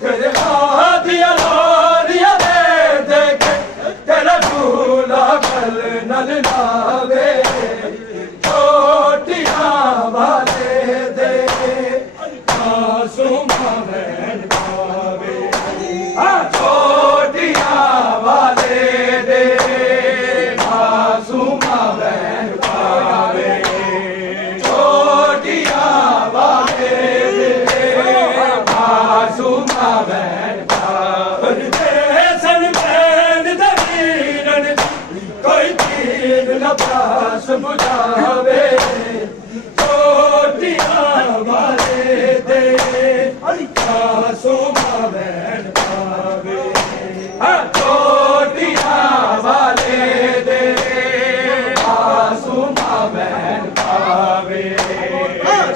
तेरे हाथिया लोरिया दे देखे तेरा झूला कल नल लावे छोटियां वाले दे मासूमा बहन पावे छोटियां वाले दे मासूमा बहन पावे छोटियां वाले दे मासूमा बहन पावे सन बहन दवीरन कोई तीर न प्यास बुझावे छोटियां वाले दे मासूमा बहन पावे छोटियां वाले दे मासूमा बहन पावे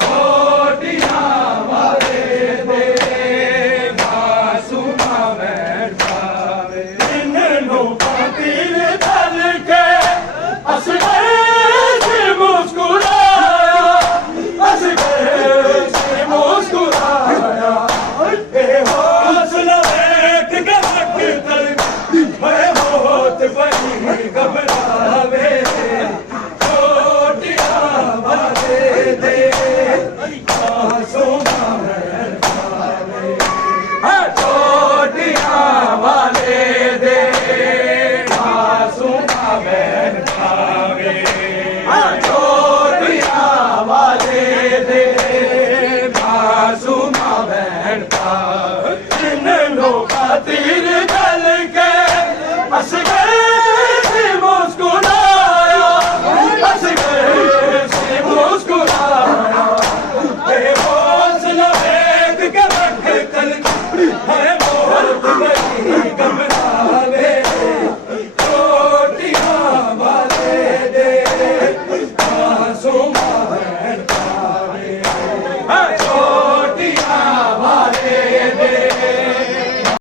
छोटियां वाले दे मासूमा बहन पावे इन्हों पातिल दल के असगर से मुस्कुराया असगर से मुस्कुराया ए हौसला देख के मक्तल मैं होत बनी घबरावे छोटियां वाले दे मासूमा बहन पावे छोटियां वाले दे मासूमा बहन पावे छोटियां वाले दे मासूमा बहन पावे इन लोग